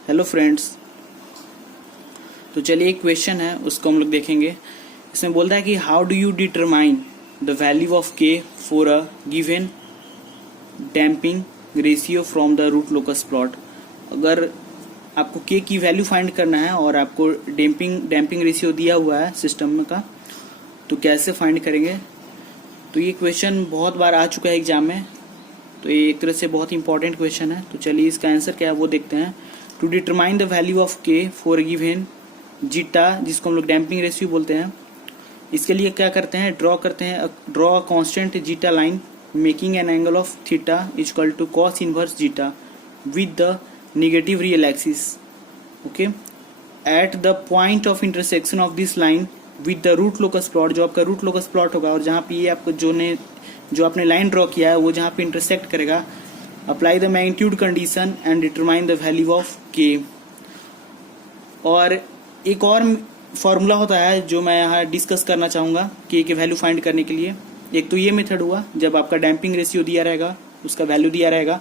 Hello friends. तो चलिए एक क्वेश्चन है उसको हम लोग देखेंगे। इसमें बोलता है कि how do you determine the value of K for a given damping ratio from the root locus plot. अगर आपको के की वैल्यू फाइंड करना है और आपको डैम्पिंग रेशियो दिया हुआ है सिस्टम का, तो कैसे फाइंड करेंगे। तो ये क्वेश्चन बहुत बार आ चुका है एग्जाम में, तो ये एक तरह से बहुत इंपॉर्टेंट क्वेश्चन है। तो चलिए इसका आंसर क्या है वो देखते हैं। To determine the value of K for given zeta, जिसको हम लोग डैम्पिंग रेशियो बोलते हैं, इसके लिए क्या करते हैं, draw a constant zeta line making an angle of theta equal to cos inverse zeta with the negative real axis. Okay, at the point of intersection of this line with the root locus plot, जो आपका root locus plot होगा और जहाँ पे ये आपको जो आपने लाइन ड्रॉ किया है वो जहाँ पे इंटरसेक्ट करेगा, apply the magnitude condition and determine the value of के। और एक और फॉर्मूला होता है जो मैं यहाँ डिस्कस करना चाहूँगा के वैल्यू फाइंड करने के लिए। एक तो ये मेथड हुआ जब आपका डैम्पिंग रेशियो दिया रहेगा, उसका वैल्यू दिया रहेगा,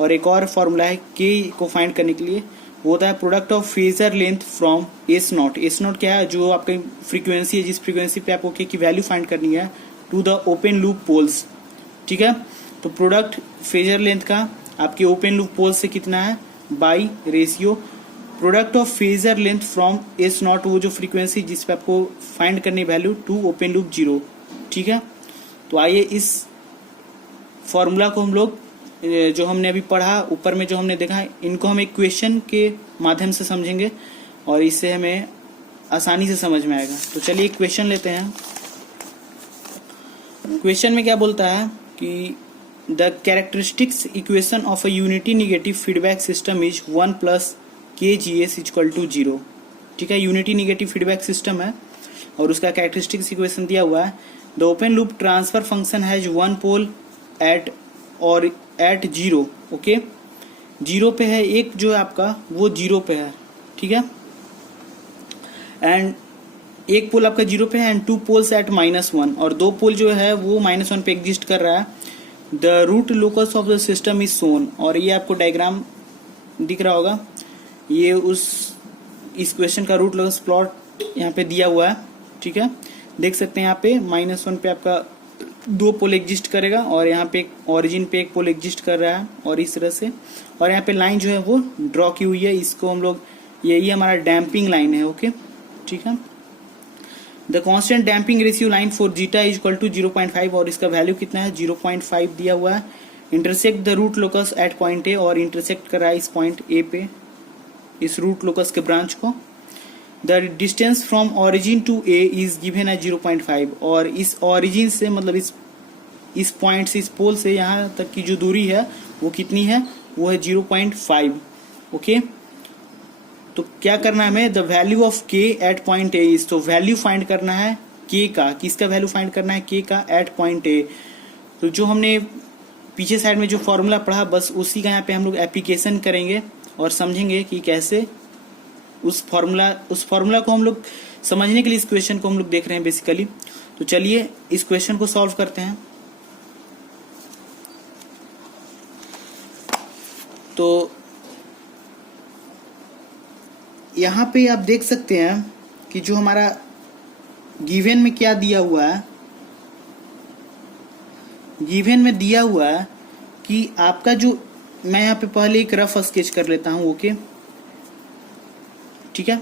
और एक और फॉर्मूला है के को फाइंड करने के लिए, वो होता है product of phasor length from S not. S not क्या है, जो आपकी फ्रीक्वेंसी है, जिस फ्रीक्वेंसी पे आपको के की वैल्यू फाइंड करनी है, to the open loop poles. ठीक है, तो प्रोडक्ट फेजर लेंथ का आपके ओपन लूप पोल से कितना है, by ratio product of phasor length from S naught, वो जो फ्रीक्वेंसी जिस पे आपको फाइंड करनी value, to open loop zero. ठीक है, तो आइए इस फॉर्मूला को हम लोग जो हमने अभी पढ़ा, ऊपर में जो हमने देखा, इनको हम एक क्वेश्चन के माध्यम से समझेंगे और इससे हमें आसानी से समझ में आएगा। तो चलिए एक क्वेश्चन लेते हैं। क्वेश्चन में क्या बोलता है कि the characteristics equation of a unity negative feedback system is 1 plus के जी एस इक्वल टू 0। ठीक है, यूनिटी नेगेटिव फीडबैक सिस्टम है और उसका कैरेक्टरिस्टिक्स इक्वेशन दिया हुआ है। The open loop transfer function has one pole at और एट जीरो। ओके, जीरो पे है, एक जो है आपका वो जीरो पे है। ठीक है, एंड एक पोल आपका जीरो पे है एंड टू पोल्स एट -1, और दो पोल जो है वो -1 पे एग्जिस्ट कर रहा है। The root locus of the system is shown, और ये आपको डायग्राम दिख रहा होगा, ये इस क्वेश्चन का रूट लोकस प्लॉट यहाँ पे दिया हुआ है। ठीक है, देख सकते हैं यहाँ पे -1 पे आपका दो पोल एग्जिस्ट करेगा और यहाँ पे ओरिजिन पे एक पोल एग्जिस्ट कर रहा है, और इस तरह से, और यहाँ पे लाइन जो है वो ड्रॉ की हुई है, इसको हम लोग, यही हमारा डैम्पिंग लाइन है। ओके, ठीक है, the constant damping ratio line for zeta is equal to 0.5, और इसका वैल्यू कितना है, 0.5 दिया हुआ है। Intersect the root locus at point A, और इंटरसेक्ट कर रहा है इस पॉइंट ए पे, इस रूट लोकस के ब्रांच को। The distance from origin to A is given at 0.5, और इस ऑरिजिन से, मतलब इस पॉइंट से, इस पोल से यहाँ तक की जो दूरी है वो कितनी है, वो है 0.5। ओके, तो क्या करना है हमें, द वैल्यू ऑफ के एट पॉइंट ए इज, तो वैल्यू फाइंड करना है के का, किसका वैल्यू फाइंड करना है, के का एट पॉइंट ए। तो जो हमने पीछे साइड में जो फॉर्मूला पढ़ा, बस उसी का यहाँ पे हम लोग एप्लीकेशन करेंगे और समझेंगे कि कैसे उस फॉर्मूला को हम लोग समझने के लिए इस क्वेश्चन को हम लोग देख रहे हैं बेसिकली। तो चलिए इस क्वेश्चन को सॉल्व करते हैं। तो यहाँ पे आप देख सकते हैं कि जो हमारा गिवन में क्या दिया हुआ है, गिवन में दिया हुआ है कि आपका जो, मैं यहाँ पे पहले एक रफ स्केच कर लेता हूँ। ओके, ठीक है,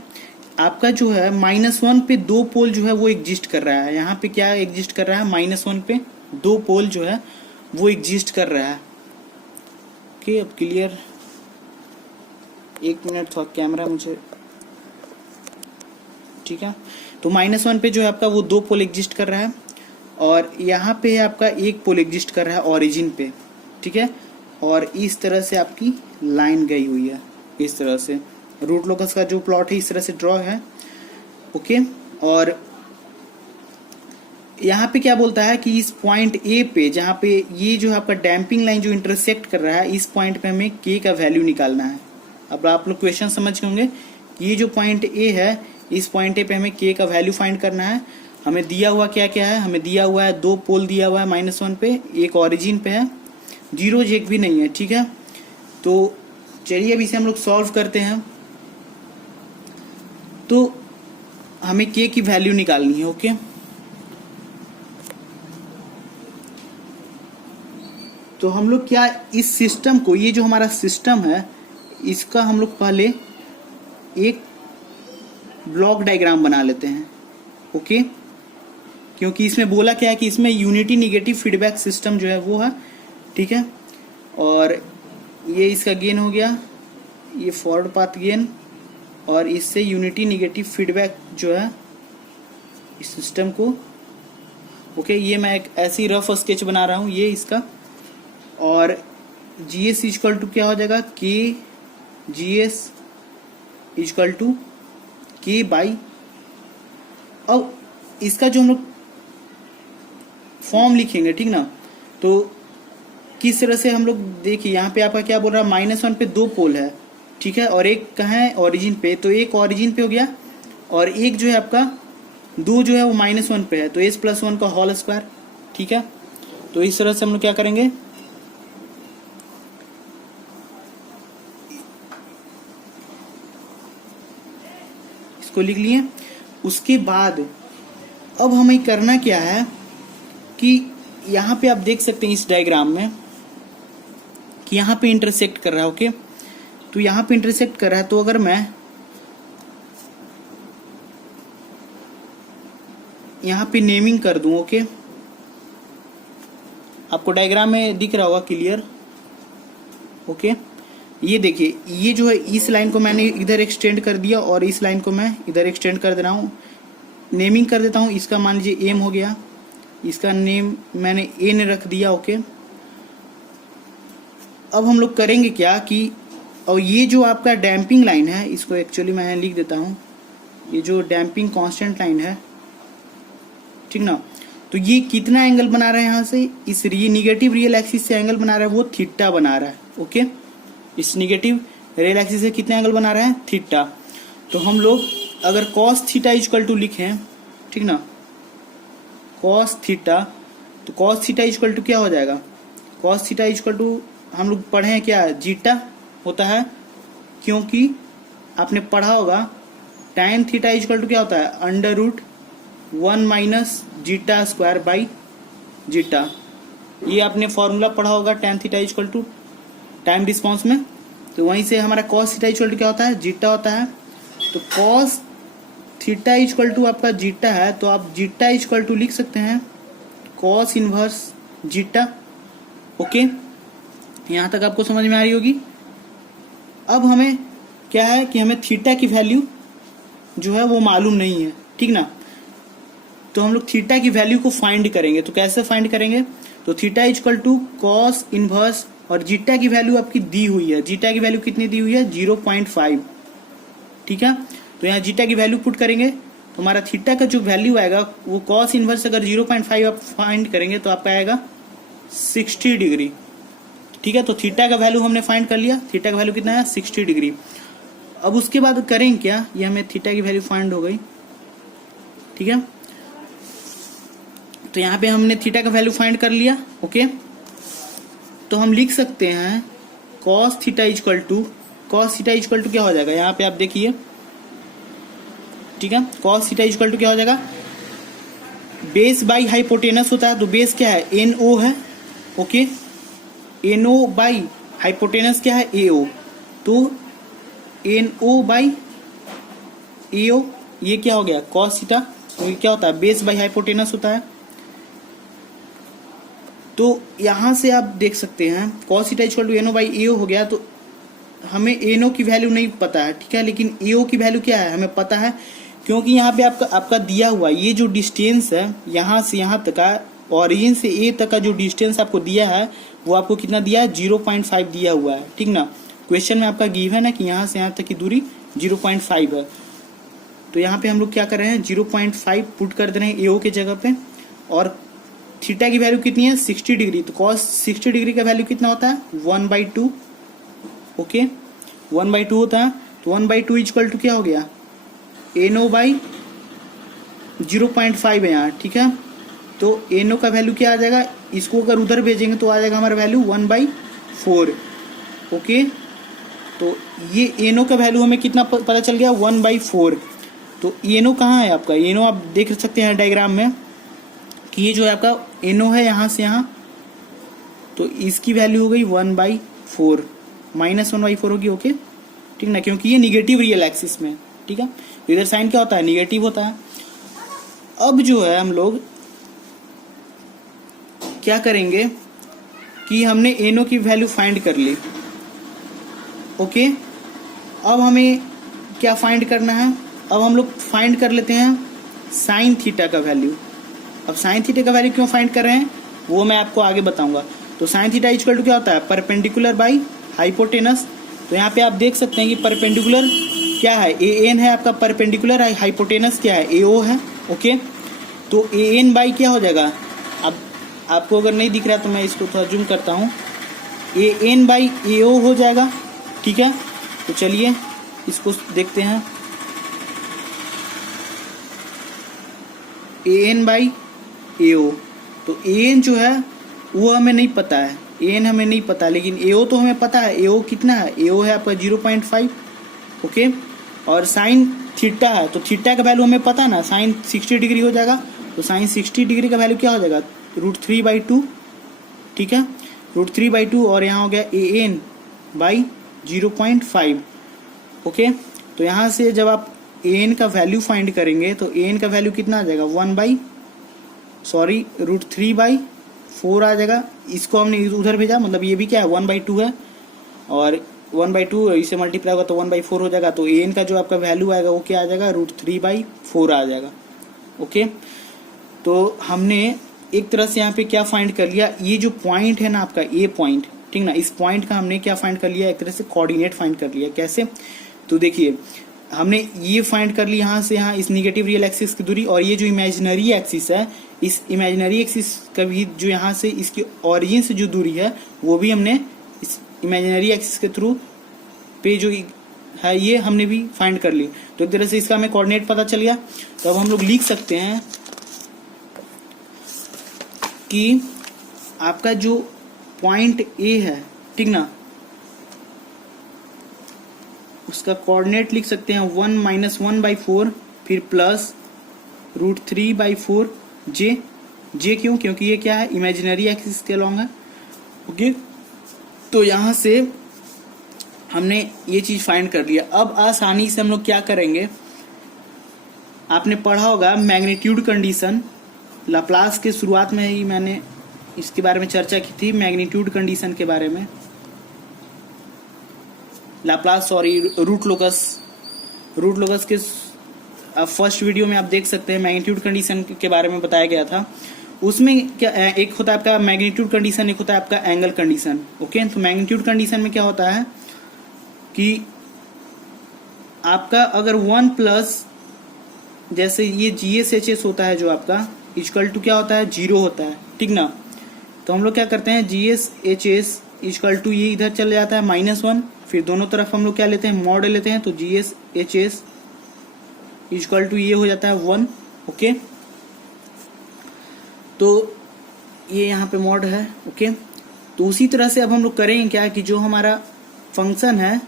आपका जो है -1 पे दो पोल जो है वो एग्जिस्ट कर रहा है। यहाँ पे क्या एग्जिस्ट कर रहा है, -1 पे दो पोल जो है वो एग्जिस्ट कर रहा है। ओके, अब क्लियर, एक मिनट थोड़ा कैमरा मुझे, ठीक है, तो -1 पे जो है आपका वो दो पोल एग्जिस्ट कर रहा है, और यहाँ पे आपका एक पोल एग्जिस्ट कर रहा है ओरिजिन पे। ठीक है, और इस तरह से आपकी लाइन गई हुई है, इस तरह से रूट लोकस का जो प्लॉट है इस तरह से ड्रॉ है। ओके, और यहाँ पे क्या बोलता है कि इस पॉइंट ए पे, जहाँ पे ये जो आपका डैम्पिंग लाइन जो इंटरसेक्ट कर रहा है, इस पॉइंट पे हमें के का वैल्यू निकालना है। अब आप लोग क्वेश्चन समझ गए होंगे, ये जो पॉइंट ए है, इस पॉइंट ए पे हमें के का वैल्यू फाइंड करना है। हमें दिया हुआ क्या क्या है, हमें दिया हुआ है दो पोल दिया हुआ है -1 पे, एक ओरिजिन पे है, जीरो एक भी नहीं है। ठीक है, तो चलिए अब इसे हम लोग सॉल्व करते हैं। तो हमें k की वैल्यू निकालनी है। ओके, तो हम लोग क्या इस सिस्टम को, ये जो हमारा सिस्टम है, इसका हम लोग पहले एक ब्लॉक डायग्राम बना लेते हैं। ओके, क्योंकि इसमें बोला क्या है कि इसमें यूनिटी निगेटिव फीडबैक सिस्टम जो है वो है। ठीक है, और ये इसका गेन हो गया, ये फॉरवर्ड पाथ गेन, और इससे यूनिटी निगेटिव फीडबैक जो है इस सिस्टम को। ओके, ये मैं एक ऐसी रफ स्केच बना रहा हूँ ये इसका। और GS इक्वल टू क्या हो जाएगा, के GS इक्वल टू के बाई, अब इसका जो हम लोग फॉर्म लिखेंगे, ठीक ना, तो किस तरह से हम लोग देखिए, यहाँ पे आपका क्या बोल रहा है, -1 पे 2 पोल है। ठीक है, और एक कहाँ है, ओरिजिन पे, तो एक ओरिजिन पे हो गया, और एक जो है आपका 2 जो है वो -1 पे है, तो s+1 का होल स्क्वायर। ठीक है, तो इस तरह से हम लोग क्या करेंगे, इसको लिख लिए। उसके बाद अब हमें करना क्या है कि यहाँ पे आप देख सकते हैं इस डायग्राम में कि यहाँ पे इंटरसेक्ट कर रहा है। ओके, तो यहाँ पे इंटरसेक्ट कर रहा है, तो अगर मैं यहाँ पे नेमिंग कर दूं, ओके, आपको डायग्राम में दिख रहा होगा क्लियर। ओके, ये देखिए, ये जो है इस लाइन को मैंने इधर एक्सटेंड कर दिया और इस लाइन को मैं इधर एक्सटेंड कर दे रहा हूँ। नेमिंग कर देता हूँ, इसका मान लीजिए एम हो गया, इसका नेम मैंने एन रख दिया। ओके, अब हम लोग करेंगे क्या कि, और ये जो आपका डैम्पिंग लाइन है, इसको एक्चुअली मैं लिख देता हूँ, ये जो डैम्पिंग कांस्टेंट लाइन है, ठीक ना, तो ये कितना एंगल बना रहा है, यहाँ से इस निगेटिव रियल एक्सिस से एंगल बना रहा है, वो थीटा बना रहा है। ओके, इस निगेटिव रियल एक्सिस से कितना एंगल बना रहा है, थीटा। तो हम लोग अगर cos थीटा इक्वल टू लिखें, ठीक ना, cos थीटा, तो cos थीटा इक्वल टू क्या हो जाएगा, cos थीटा इक्वल टू हम लोग पढ़े हैं क्या, जीटा होता है, क्योंकि आपने पढ़ा होगा tan थीटा इक्वल टू क्या होता है, √1 - जीटा स्क्वायर बाई जीटा। ये आपने फॉर्मूला पढ़ा होगा tan theta equal to time response में। तो वहीं से हमारा cos थीटा इक्वल टू क्या होता है, जीटा होता है। तो cos थीटा इक्वल टू आपका जीटा है, तो आप जीटा इक्वल टू लिख सकते हैं cos इनवर्स जीटा। ओके, यहाँ तक आपको समझ में आ रही होगी। अब हमें क्या है कि हमें थीटा की वैल्यू जो है वो मालूम नहीं है, ठीक ना, तो हम लोग थीटा की वैल्यू को फाइंड करेंगे। तो कैसे फाइंड करेंगे, तो theta equal to cos inverse, और जीटा की वैल्यू आपकी दी हुई है, जीटा की वैल्यू कितनी दी हुई है, 0.5। ठीक है, तो यहाँ जीटा की वैल्यू पुट करेंगे, तो हमारा थीटा का जो वैल्यू आएगा वो cos इनवर्स अगर 0.5 आप फाइंड करेंगे तो आपका आएगा 60 डिग्री। ठीक है, तो थीटा का वैल्यू हमने फाइंड कर लिया, थीटा का वैल्यू कितना है, 60 डिग्री। अब उसके बाद करेंगे क्या, ये हमें थीटा की वैल्यू फाइंड हो गई। ठीक है, तो यहाँ पे हमने थीटा का वैल्यू फाइंड कर लिया। ओके, तो हम लिख सकते हैं cos theta equal to, cos theta equal to क्या हो जाएगा, यहाँ पे आप देखिए, ठीक है, cos थीटा इक्वल टू क्या हो जाएगा, बेस बाई हाइपोटेनस होता है, तो बेस क्या है, NO है। ओके, NO बाई हाइपोटेनस क्या है, AO, तो NO बाई AO, ये क्या हो गया, cos थीटा, तो ये क्या होता है, बेस बाई हाइपोटेनस होता है। तो यहां से आप देख सकते हैं cos theta equal to NO by AO हो गया। तो हमें NO की वैल्यू नहीं पता है, ठीक है, लेकिन AO की वैल्यू क्या है हमें पता है, क्योंकि यहाँ पे आपका दिया हुआ ये जो डिस्टेंस है यहाँ से यहाँ तक का, ओरिजिन से A तक का जो डिस्टेंस आपको दिया है वो आपको कितना दिया है, 0.5 दिया हुआ है। ठीक ना, क्वेश्चन में आपका गिवन है कि यहाँ से यहाँ तक की दूरी 0.5 है। तो यहाँ पे हम लोग क्या कर रहे हैं, 0.5 पुट कर दे रहे हैं AO के जगह पे, और थीटा की वैल्यू कितनी है, 60 डिग्री। तो cos 60 डिग्री का वैल्यू कितना होता है, 1/2। ओके, 1/2 होता है, तो 1/2 इक्वल टू क्या हो गया, NO बाई 0.5 है यहाँ। ठीक है, तो NO का वैल्यू क्या आ जाएगा, इसको अगर उधर भेजेंगे तो आ जाएगा हमारा वैल्यू 1/4। ओके, तो ये NO का वैल्यू हमें कितना पता चल गया, 1/4। तो एनो कहाँ है आपका, एनो आप देख सकते हैं डायग्राम में कि ये जो है आपका एनो है यहाँ से यहाँ, तो इसकी वैल्यू हो गई 1/4, -1/4 होगी। ओके ठीक ना, क्योंकि ये निगेटिव रियल एक्सिस में, ठीक है। तो इधर साइन क्या होता है, निगेटिव होता है। अब जो है हम लोग क्या करेंगे कि हमने एनो की वैल्यू फाइंड कर ली। ओके, अब हमें क्या फाइंड करना है, अब हम लोग फाइंड कर लेते हैं साइन थीटा का वैल्यू। अब साइन थीटा का वैल्यू क्यों फाइंड कर रहे हैं वो मैं आपको आगे बताऊंगा। तो साइन थीटा इक्वल टू क्या होता है, परपेंडिकुलर बाई हाइपोटेनस। तो यहाँ पे आप देख सकते हैं कि परपेंडिकुलर क्या है, ए एन है आपका परपेंडिकुलर, हाइपोटेनस क्या है, ए ओ है। ओके, तो ए एन बाई क्या हो जाएगा, अब आपको अगर नहीं दिख रहा तो मैं इसको थोड़ा जूम करता हूँ, ए एन बाई ए ओ हो जाएगा। ठीक है, तो चलिए इसको देखते हैं, ए एन बाई ए ओ। तो ए एन जो है वो हमें नहीं पता है, ए एन हमें नहीं पता, लेकिन ए ओ तो हमें पता है। ए ओ कितना है, ए ओ है आपका 0.5। ओके, और साइन थीटा है, तो थीटा का वैल्यू हमें पता ना, साइन 60 डिग्री हो जाएगा। तो साइन 60 डिग्री का वैल्यू क्या हो जाएगा, √3/2। ठीक है, √3/2, और यहाँ हो गया ए एन बाई 0.5। ओके, तो यहाँ से जब आप ए एन का वैल्यू फाइंड करेंगे तो ए एन का वैल्यू कितना आ जाएगा, √3/4 आ जाएगा। इसको हमने उधर भेजा, मतलब ये भी क्या है 1/2 है, और 1/2 इसे मल्टीप्लाई होगा तो 1/4 हो जाएगा। तो ए एन का जो आपका वैल्यू आएगा वो क्या आ जाएगा, √3/4 आ जाएगा। ओके, तो हमने एक तरह से यहाँ पे क्या फाइंड कर लिया, ये जो पॉइंट है ना आपका ए पॉइंट, ठीक ना, इस पॉइंट का हमने क्या फाइंड कर लिया, एक तरह से कोऑर्डिनेट फाइंड कर लिया। कैसे, तो देखिए हमने ये फाइंड कर ली यहाँ से यहाँ इस निगेटिव रियल एक्सिस की दूरी, और ये जो इमेजिनरी एक्सिस है, इस इमेजिनरी एक्सिस का भी जो यहाँ से इसकी ओरिजिन से जो दूरी है वो भी हमने इस इमेजिनरी एक्सिस के थ्रू पे जो है ये हमने भी फाइंड कर ली। तो एक तरह से इसका हमें कोऑर्डिनेट पता चल गया। तो अब हम लोग लिख सकते हैं कि आपका जो पॉइंट ए है, ठीक ना, उसका कोऑर्डिनेट लिख सकते हैं 1 - 1/4, फिर प्लस √3/4 जे। जे क्यों, क्योंकि ये क्या है, इमेजिनरी एक्सिस के अलॉन्ग है। ओके, तो यहाँ से हमने ये चीज फाइंड कर लिया। अब आसानी से हम लोग क्या करेंगे, आपने पढ़ा होगा मैग्नीट्यूड कंडीशन, लाप्लास के शुरुआत में ही मैंने इसके बारे में चर्चा की थी, मैग्नीट्यूड कंडीशन के बारे में। लाप्लास रूट लोकस के फर्स्ट वीडियो में आप देख सकते हैं, मैग्नीट्यूड कंडीशन के बारे में बताया गया था। उसमें क्या एक होता है आपका मैग्नीट्यूड कंडीशन, एक होता है आपका एंगल कंडीशन। ओके, तो मैग्नीट्यूड कंडीशन में क्या होता है कि आपका अगर 1+ जैसे ये GSHS होता है जो आपका इक्वल टू क्या होता है, 0 होता है, ठीक ना। तो हम लोग क्या करते हैं, GSHS इक्वल टू ये इधर चले जाता है -1, फिर दोनों तरफ हम लोग क्या लेते हैं, मॉड लेते हैं। तो GSHS इक्वल टू ये हो जाता है 1। ओके, तो ये यहाँ पे मॉड है। ओके, तो उसी तरह से अब हम लोग करेंगे क्या कि जो हमारा फंक्शन है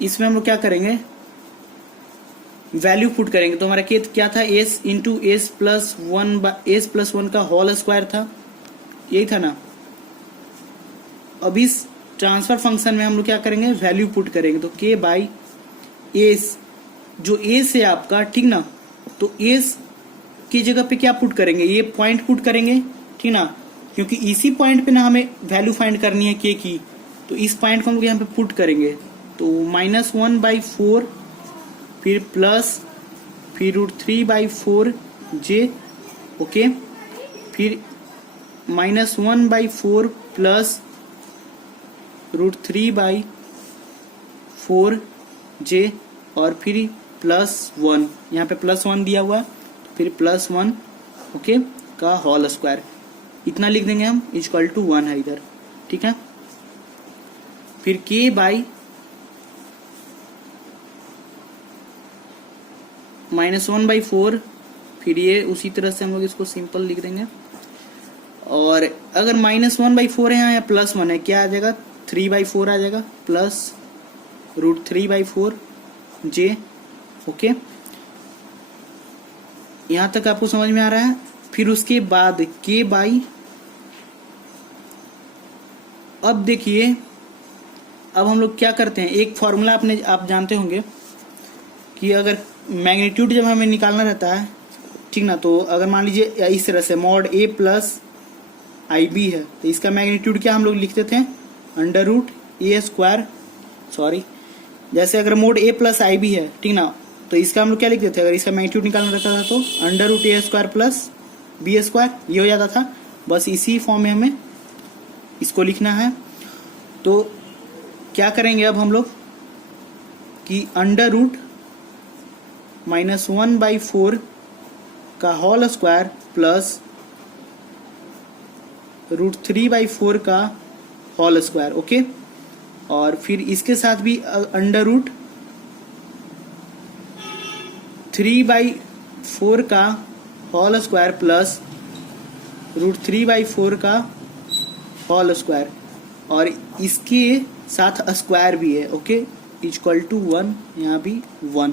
इसमें हम लोग क्या करेंगे, वैल्यू पुट करेंगे। तो हमारा केस क्या था, s × s+1 का होल स्क्वायर था, यही था ना। अब इस ट्रांसफर फंक्शन में हम लोग क्या करेंगे, वैल्यू पुट करेंगे। तो k/s जो s है आपका, ठीक ना, तो s की जगह पे क्या पुट करेंगे, ये पॉइंट पुट करेंगे, ठीक ना, क्योंकि इसी पॉइंट पे ना हमें वैल्यू फाइंड करनी है k की। तो इस पॉइंट को हम लोग यहाँ पे पुट करेंगे। तो -1/4, फिर प्लस, फिर √3/4 जे। ओके, फिर -1/4 प्लस √3/4 जे, और फिर +1, यहाँ पे +1 दिया हुआ, फिर +1 ओके का होल स्क्वायर, इतना लिख देंगे हम, इक्वल टू 1 है इधर, ठीक है। फिर k/-1/4, फिर ये उसी तरह से हम लोग इसको सिंपल लिख देंगे। और अगर -1/4 है यहाँ या +1 है, क्या आ जाएगा, 3/4 आ जाएगा, प्लस √3/4 जे। ओके, यहाँ तक आपको समझ में आ रहा है। फिर उसके बाद k बाई, अब देखिए अब हम लोग क्या करते हैं, एक फॉर्मूला आप जानते होंगे कि अगर मैग्नीट्यूड जब हमें निकालना रहता है, ठीक ना, तो अगर मान लीजिए इस तरह से mod a plus i b है, तो इसका मैग्नीट्यूड क्या हम लोग लिखते थे, under root a square, sorry, जैसे अगर mod a plus i b है, ठीक ना, तो इसका हम लोग क्या लिखते थे, अगर इसका मैग्नीट्यूड निकालना रहता था तो under root a square plus B square, ये हो जाता था। बस इसी फॉर्म में हमें इसको लिखना है। तो क्या करेंगे अब हम लोग कि अंडर रूट -1/4 का होल स्क्वायर प्लस √3/4 का होल स्क्वायर, ओके। और फिर इसके साथ भी अंडर रूट 3/4 का होल स्क्वायर प्लस √3/4 का होल स्क्वायर, और इसके साथ स्क्वायर भी है, ओके, इक्वल टू 1, यहाँ भी 1,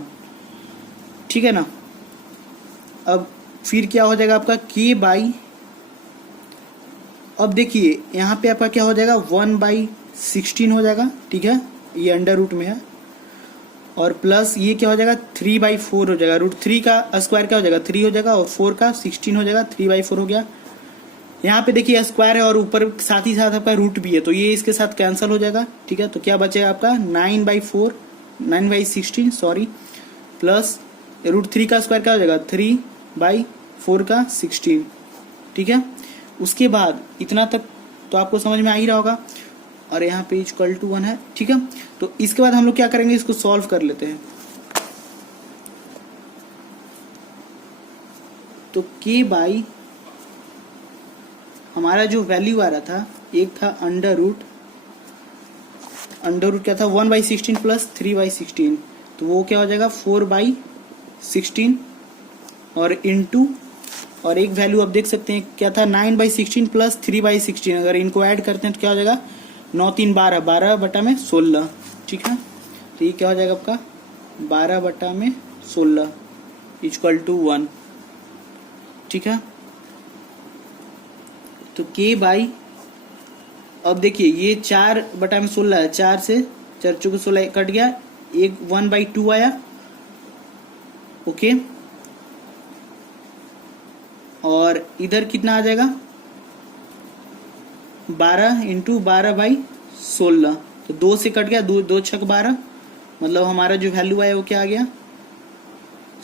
ठीक है ना। अब फिर क्या हो जाएगा आपका k बाई, अब देखिए यहाँ पे आपका क्या हो जाएगा 1/16 हो जाएगा, ठीक है, ये अंडर रूट में है, और प्लस ये क्या हो जाएगा 3/4 हो जाएगा, √3 का स्क्वायर क्या हो जाएगा 3 हो जाएगा, और 4 का 16 हो जाएगा, 3/4 हो गया। यहाँ पे देखिए स्क्वायर है और ऊपर साथ ही साथ आपका रूट भी है, तो ये इसके साथ कैंसिल हो जाएगा, ठीक है। तो क्या बचेगा आपका 9/16 सॉरी, प्लस √3 का स्क्वायर क्या हो जाएगा 3/4 का 16, ठीक है। उसके बाद इतना तक तो आपको समझ में आ ही रहा होगा, और यहाँ पे इक्वल टू 1 है, ठीक है। तो इसके बाद हम लोग क्या करेंगे, इसको सॉल्व कर लेते हैं। तो k बाई हमारा जो वैल्यू आ रहा था, एक था अंडर रूट क्या था 1/16 प्लस 3/16, तो वो क्या हो जाएगा 4/16, और इनटू, और एक वैल्यू आप देख सकते हैं क्या था 9/16 प्लस 3/16, अगर इनको ऐड करते हैं तो क्या हो जाएगा 9 3 12, 12/16, ठीक है। तो ये क्या हो जाएगा आपका 12/16 इक्वल टू 1, ठीक है। तो k बाई, अब देखिए ये 4/16 है, 4 से 4 चौके 16 कट गया, एक 1/2 आया, ओके, और इधर कितना आ जाएगा 12 × 12/16, तो 2 से कट गया, 2 छक 12, मतलब हमारा जो वैल्यू आया वो क्या आ गया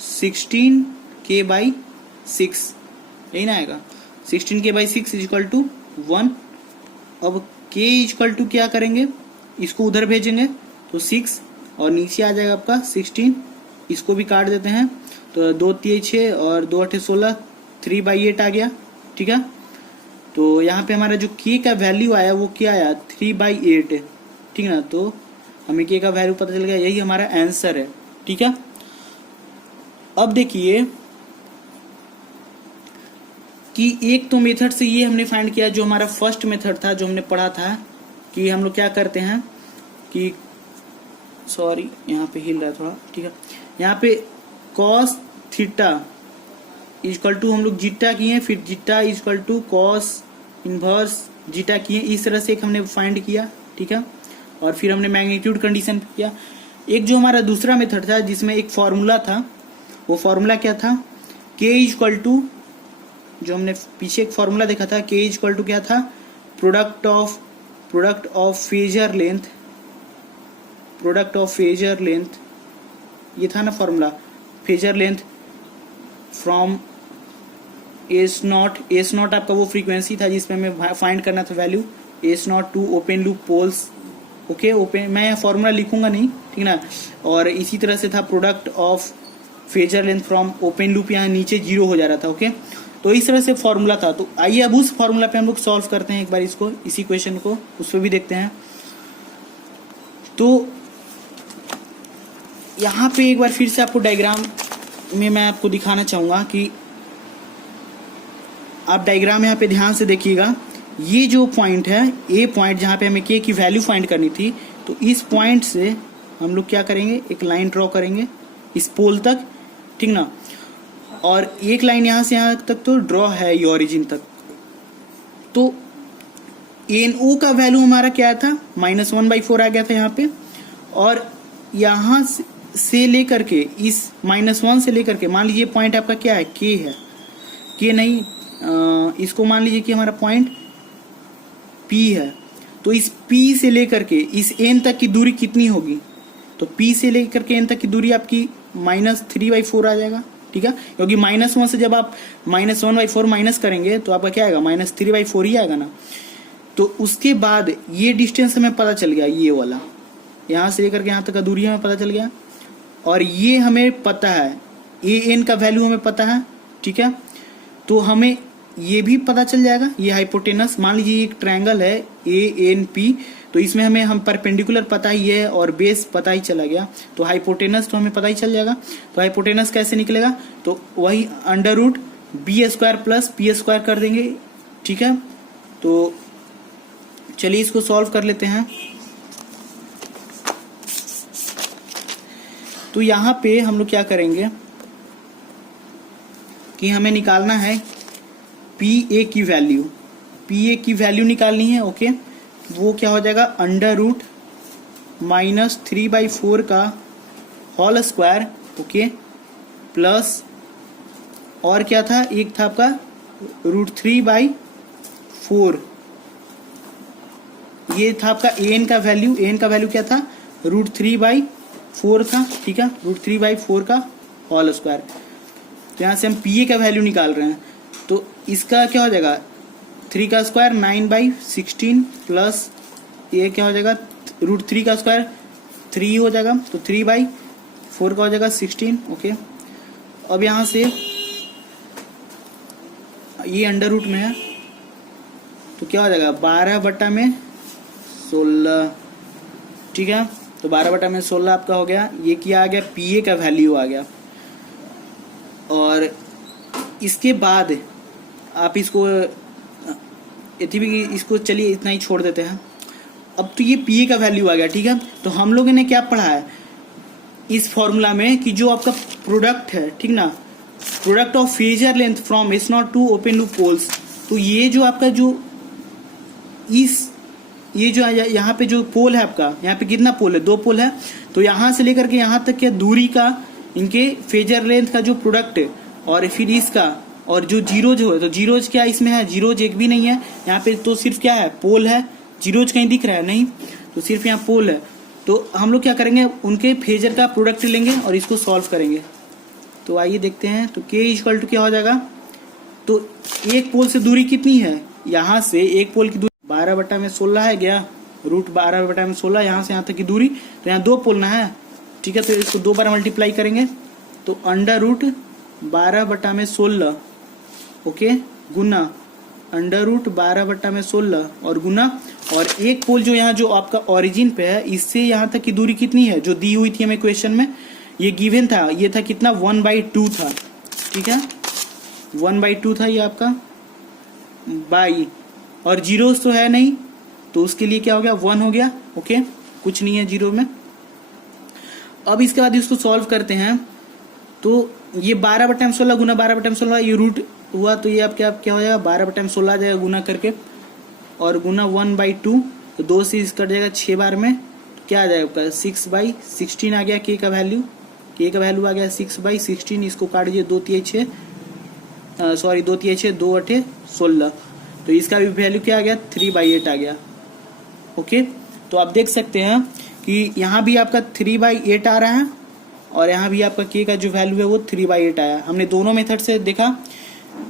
16k/6, यही ना आएगा 16k/6 इक्वल टू 1। अब k इक्वल टू क्या करेंगे, इसको उधर भेजेंगे तो 6, और नीचे आ जाएगा आपका 16, इसको भी काट देते हैं, तो 2 3 6 और 2 8 16, 3/8 आ गया, ठीक है। तो यहाँ पे हमारा जो k का वैल्यू आया वो क्या आया 3/8 है, ठीक है ना। तो हमें k का वैल्यू पता चल गया, यही हमारा आंसर है, ठीक है। अब देखिए कि एक तो मेथड से ये हमने फाइंड किया, जो हमारा फर्स्ट मेथड था जो हमने पढ़ा था, कि हम लोग क्या करते हैं कि, सॉरी यहाँ पे हिल रहा है थोड़ा, ठीक है, यहाँ पे cos थीटा इक्वल टू हम लोग जीटा किए, फिर zeta equal to cos inverse zeta किए, इस तरह से एक हमने फाइंड किया, ठीक है। और फिर हमने मैग्नीट्यूड कंडीशन किया। एक जो हमारा दूसरा मेथड था जिसमें एक फॉर्मूला था, वो फॉर्मूला क्या था, k इक्वल टू, जो हमने पीछे एक फॉर्मूला देखा था, k इक्वल टू क्या था, प्रोडक्ट ऑफ फेजर लेंथ, ये था ना formula, phasor length from S naught आपका वो फ्रीक्वेंसी था जिसमें हमें फाइंड करना था value S0 to open loop poles, okay, open, मैं फॉर्मूला लिखूंगा नहीं, ठीक ना। और इसी तरह से था product of phasor length from open loop, यहाँ नीचे 0 हो जा रहा था, ओके। तो इस तरह से फॉर्मूला था। तो आइए अब उस फॉर्मूला पे हम लोग सॉल्व करते हैं एक बार, इसको, इसी क्वेश्चन को उस पर भी देखते हैं। तो यहाँ पे एक बार फिर से आपको डायग्राम में मैं आपको दिखाना चाहूंगा कि आप डायग्राम यहाँ पे ध्यान से देखिएगा, ये जो पॉइंट है, ए पॉइंट जहाँ पे हमें k की वैल्यू फाइंड करनी थी, तो इस पॉइंट से हम लोग क्या करेंगे, एक लाइन ड्रॉ करेंगे इस पोल तक, ठीक ना। और एक लाइन यहाँ से यहाँ तक तो ड्रॉ है ये ओरिजिन तक। तो NO का वैल्यू हमारा क्या था, -1/4 आ गया था यहाँ पे। और यहाँ से लेकर के इस -1 से लेकर के मान लीजिए पॉइंट आपका क्या है, K है, K नहीं, इसको मान लीजिए कि हमारा पॉइंट P है। तो इस P से लेकर के इस N तक की दूरी कितनी होगी, तो P से लेकर के N तक की दूरी आपकी -3/4 आ जाएगा, ठीक है। क्योंकि -1 से जब आप -1/4 माइनस करेंगे तो आपका क्या आएगा, -3/4 ही आएगा ना। तो उसके बाद ये डिस्टेंस हमें पता चल गया, ये वाला यहाँ से लेकर के यहाँ तक का दूरी हमें पता चल गया। और ये हमें पता है, AN का वैल्यू हमें पता है, ठीक है। तो हमें ये भी पता चल जाएगा, ये हाइपोटेनस, मान लीजिए एक ट्रायंगल है ANP, तो इसमें हम परपेंडिकुलर पता ही है और बेस पता ही चला गया, तो हाइपोटेनस तो हमें पता ही चल जाएगा। तो हाइपोटेनस कैसे निकलेगा, तो वही √B² + P² कर देंगे, ठीक है। तो चलिए इसको सॉल्व कर लेते हैं। तो यहाँ पे हम लोग क्या करेंगे कि हमें निकालना है PA की वैल्यू, PA की वैल्यू निकालनी है, ओके। वो क्या हो जाएगा, √-3/4 का होल स्क्वायर, ओके, प्लस और क्या था, एक था आपका √3/4, ये था आपका AN का वैल्यू, AN का वैल्यू क्या था, √3/4 था, ठीक है, √3/4 का होल स्क्वायर। तो यहाँ से हम PA का वैल्यू निकाल रहे हैं, तो इसका क्या हो जाएगा, 3 का स्क्वायर 9/16 प्लस ये क्या हो जाएगा, √3 का स्क्वायर 3 हो जाएगा, तो 3/4 का हो जाएगा 16, ओके। अब यहाँ से ये अंडर रूट में है, तो क्या हो जाएगा, 12/16, ठीक है। तो 12/16 आपका हो गया, ये क्या आ गया, PA का वैल्यू आ गया। और इसके बाद आप इसको इसको चलिए इतना ही छोड़ देते हैं। अब तो ये PA का वैल्यू आ गया, ठीक है। तो हम लोगों ने क्या पढ़ा है इस फॉर्मूला में कि जो आपका प्रोडक्ट है, ठीक ना, product of phasor length from S0 to open loop poles, तो ये जो आपका जो ये जो यहाँ पे जो पोल है आपका, यहाँ पे कितना पोल है, 2 पोल है। तो यहाँ से लेकर के यहाँ तक क्या दूरी का, इनके फेजर लेंथ का जो प्रोडक्ट है, और फिर इसका, और जो जीरोज हो, तो जीरोज क्या इसमें है, जीरोज एक भी नहीं है यहाँ पे, तो सिर्फ क्या है, पोल है। जीरोज कहीं दिख रहा है नहीं, तो सिर्फ यहाँ पोल है। तो हम लोग क्या करेंगे, उनके फेजर का प्रोडक्ट लेंगे और इसको सॉल्व करेंगे। तो आइए देखते हैं। तो K = क्या हो जाएगा, तो एक पोल से दूरी कितनी है, यहाँ से एक पोल की दूरी 12/16 है गया, √12/16, यहाँ से यहाँ तक की दूरी, तो यहाँ 2 पोल ना है, ठीक है। तो इसको 2 बार मल्टीप्लाई करेंगे, तो √12/16, ओके, गुना √12/16 और गुना, और एक पोल जो यहाँ जो आपका ओरिजिन पे है, इससे यहाँ तक की दूरी कितनी है, जो दी हुई थी हमें क्वेश्चन में, ये गिवन था, ये था कितना, 1/2 था, ठीक है, 1/2 था ये आपका, बाई, और जीरोस तो है नहीं, तो उसके लिए क्या हो गया, 1 हो गया, ओके, कुछ नहीं है जीरो में। अब इसके बाद इसको सॉल्व करते हैं। तो ये 12/16 गुना 12/16 ये रूट हुआ, तो ये आप क्या हो जाएगा, 12/16 आ जाएगा गुना करके, और गुना 1/2, तो 2 से इस कट जाएगा 6 बार में, तो क्या आ जाएगा, 6/16 आ गया K का वैल्यू, K का वैल्यू आ गया 6/16, इसको काट दीजिए, 2 3 6, 2 3 6, 2 8 16, तो इसका भी वैल्यू क्या आ गया, 3/8 आ गया, ओके। तो आप देख सकते हैं कि यहाँ भी आपका 3/8 आ रहा है, और यहाँ भी आपका K का जो वैल्यू है वो 3/8 आया। हमने दोनों मेथड से देखा।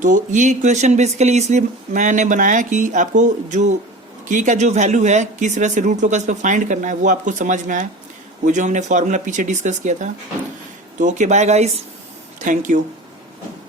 तो ये क्वेश्चन बेसिकली इसलिए मैंने बनाया कि आपको जो K का जो वैल्यू है किस तरह से रूट लोकस पे फाइंड करना है वो आपको समझ में आए, वो जो हमने फॉर्मूला पीछे डिस्कस किया था। तो okay, bye guys, thank you.